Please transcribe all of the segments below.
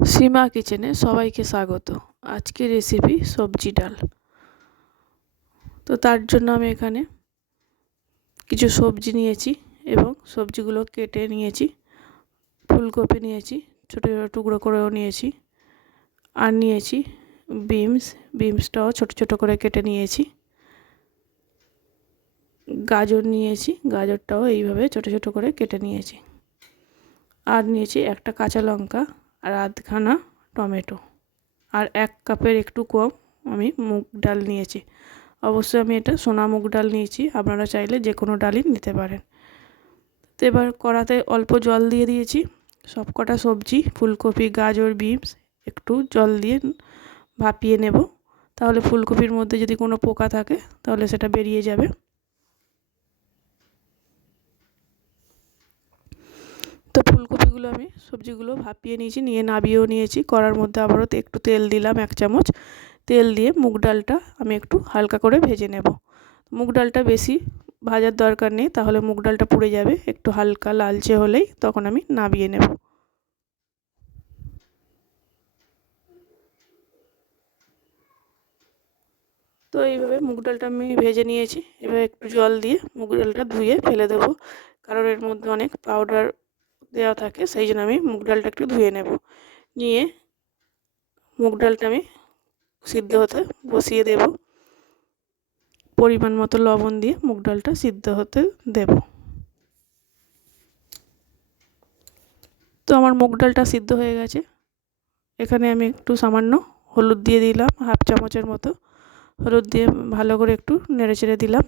সীমা কিচেনে সবাইকে স্বাগত। আজকের রেসিপি সবজি ডাল। তো তার জন্য আমি এখানে কিছু সবজি নিয়েছি এবং সবজিগুলো কেটে নিয়েছি। ফুলকপি নিয়েছি, ছোটো ছোটো টুকরো করেও নিয়েছি। আর নিয়েছি বিমসটাও ছোটো ছোটো করে কেটে নিয়েছি। গাজর নিয়েছি, গাজরটাও এইভাবে ছোটো ছোটো করে কেটে নিয়েছি। আর নিয়েছি একটা কাঁচা লঙ্কা আর আধখানা টমেটো। আর 1 কাপের একটু কম আমি মুগ ডাল নিয়েছি। অবশ্যই আমি এটা সোনা মুগ ডাল নিয়েছি, আপনারা চাইলে যে কোনো ডালই নিতে পারেন। তো এবার কড়াতে অল্প জল দিয়ে দিয়েছি। সবকটা সবজি ফুলকপি, গাজর, বিনস একটু জল দিয়ে ভাপিয়ে নেব। তাহলে ফুলকপির মধ্যে যদি কোনো পোকা থাকে তাহলে সেটা বেরিয়ে যাবে। তো ফুলকপিগুলো আমি সবজিগুলো ভাপিয়ে নিয়েছি, নিয়ে নাবিয়েও নিয়েছি। কড়ার মধ্যে আবারও একটু তেল দিলাম 1 চামচ। তেল দিয়ে মুগ ডালটা আমি একটু হালকা করে ভেজে নেব। মুগ ডালটা বেশি ভাজার দরকার নেই, তাহলে মুগ ডালটা পুড়ে যাবে। একটু হালকা লালচে হলেই তখন আমি নামিয়ে নেব। তো এইভাবে মুগ ডালটা আমি ভেজে নিয়েছি। এবার একটু জল দিয়ে মুগ ডালটা ধুয়ে ফেলে দেবো, কারণ এর মধ্যে অনেক পাউডার দেওয়া থাকে, সেই জন্য আমি মুগ ডালটা একটু ধুয়ে নেব। নিয়ে মুগ ডালটা আমি সিদ্ধ হতে বসিয়ে দেব। পরিমাণ মতো লবণ দিয়ে মুগ ডালটা সিদ্ধ হতে দেব। তো আমার মুগ ডালটা সিদ্ধ হয়ে গেছে। এখানে আমি একটু সামান্য হলুদ দিয়ে দিলাম, 1/2 চামচের মতো হলুদ দিয়ে ভালো করে একটু নেড়েচেড়ে দিলাম।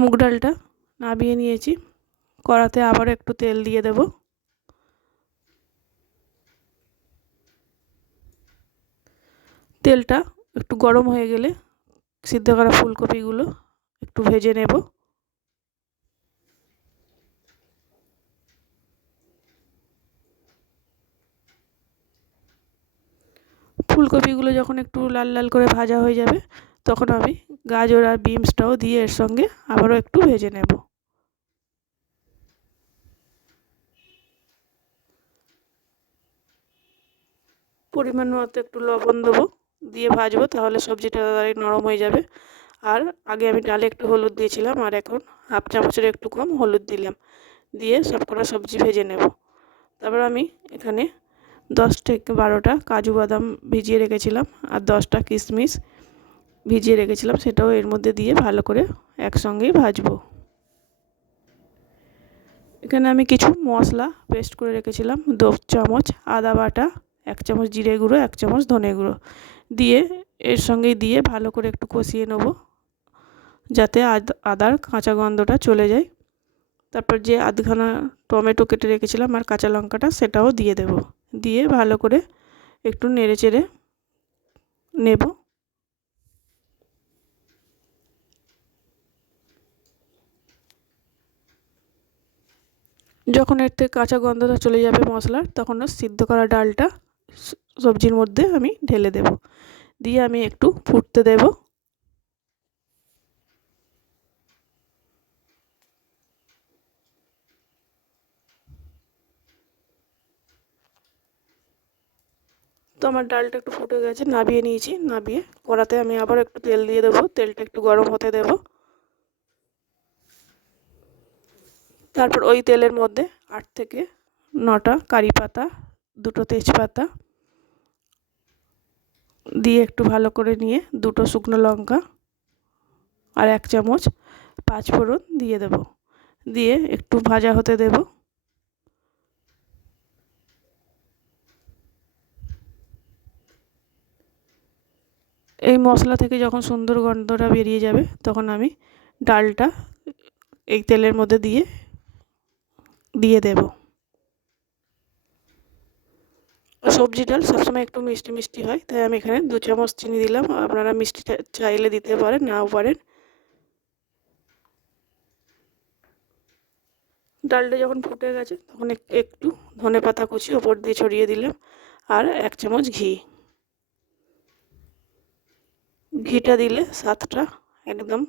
মুগ ডালটা নামিয়ে নিয়েছি। কড়াতে আবার একটু তেল দিয়ে দেব। তেলটা একটু গরম হয়ে গেলে সিদ্ধ করা ফুলকপিগুলো একটু ভেজে নেব। ফুলকপিগুলো যখন একটু লাল লাল করে ভাজা হয়ে যাবে, তখন আমি গাজর আর বিনসটাও দিয়ে এর সঙ্গে আবারও একটু ভেজে নেব। পরিমাণ মতো একটু লবণ দেবো, দিয়ে ভাজবো, তাহলে সবজিটা তাড়াতাড়ি নরম হয়ে যাবে। আর আগে আমি ডালে একটু হলুদ দিয়েছিলাম, আর এখন 1/2 চামচের একটু কম হলুদ দিলাম। দিয়ে সবকটা সবজি ভেজে নেব। তারপর আমি এখানে 10 থেকে 12টা কাজু বাদাম ভিজিয়ে রেখেছিলাম, আর 10টা কিশমিশ ভিজিয়ে রেখেছিলাম, সেটাও এর মধ্যে দিয়ে ভালো করে একসঙ্গেই ভাজবো। এখানে আমি কিছু মশলা পেস্ট করে রেখেছিলাম। 2 চামচ আদা বাটা, 1 চামচ জিরে গুঁড়ো, 1 চামচ ধনে গুঁড়ো দিয়ে এর সঙ্গেই দিয়ে ভালো করে একটু কষিয়ে নেব, যাতে আদার কাঁচা গন্ধটা চলে যায়। তারপর যে আধখানা টমেটো কেটে রেখেছিলাম আর কাঁচা লঙ্কাটা, সেটাও দিয়ে দেব। দিয়ে ভালো করে একটু নেড়েচেড়ে নেব। যখন এর থেকে কাঁচা গন্ধটা চলে যাবে মশলার, তখন সিদ্ধ করা ডালটা সবজির মধ্যে আমি ঢেলে দেব। দিয়ে আমি একটু ফুটতে দেব। তো আমার ডালটা একটু ফুটে গেছে, নাবিয়ে নিয়েছি। নাবিয়ে কড়াতে আমি আবার একটু তেল দিয়ে দেবো। তেলটা একটু গরম হতে দেব। তারপর ওই তেলের মধ্যে 8 থেকে 9টা কারি পাতা, 2টো তেজপাতা দিয়ে একটু ভালো করে নিয়ে 2টো শুকনো লঙ্কা আর 1 চামচ 5 ফোড়ন দিয়ে দেব। দিয়ে একটু ভাজা হতে দেব। এই মশলা থেকে যখন সুন্দর গন্ধটা বেরিয়ে যাবে, তখন আমি ডালটা এই তেলের মধ্যে দিয়ে দেব। সবজি ডাল সবসময় একটু মিষ্টি মিষ্টি হয়, তাই আমি এখানে 2 চামচ চিনি দিলাম। আপনারা মিষ্টি চাইলে দিতে পারেন, নাও পারেন। ডালটা যখন ফুটে গেছে, তখন একটু ধনেপাতা কুচি ওপর দিয়ে ছড়িয়ে দিলাম, আর 1 চামচ ঘি। ঘিটা দিলে স্বাদটা একদম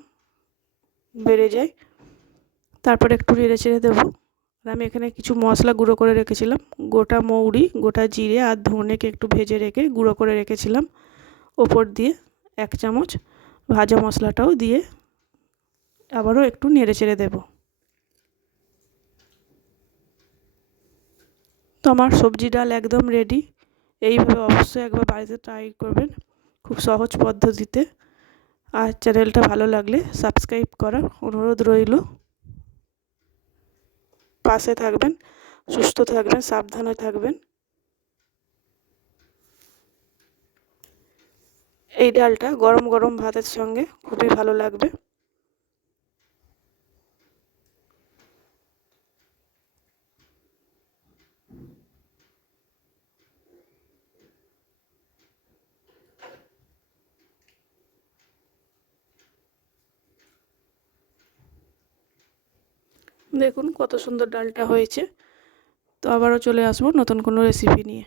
বেড়ে যায়। তারপর একটু নেড়ে চেড়ে দেবো। আর আমি এখানে কিছু মশলা গুঁড়ো করে রেখেছিলাম, গোটা মৌরি, গোটা জিরে আর ধনেকে একটু ভেজে রেখে গুঁড়ো করে রেখেছিলাম। ওপর দিয়ে 1 চামচ ভাজা মশলাটাও দিয়ে আবারও একটু নেড়ে চেড়ে দেবো। তো আমার সবজি ডাল একদম রেডি। এইভাবে অবশ্যই একবার বাড়িতে ট্রাই করবেন, খুব সহজ পদ্ধতিতে। আর চ্যানেলটা ভালো লাগলে সাবস্ক্রাইব করার অনুরোধ রইল। পাশে থাকবেন, সুস্থ থাকবেন, সাবধানে থাকবেন। এই ডালটা গরম গরম ভাতের সঙ্গে খুবই ভালো লাগবে। দেখুন কত সুন্দর ডালটা হয়েছে। তো আবারও চলে আসবো নতুন কোনো রেসিপি নিয়ে।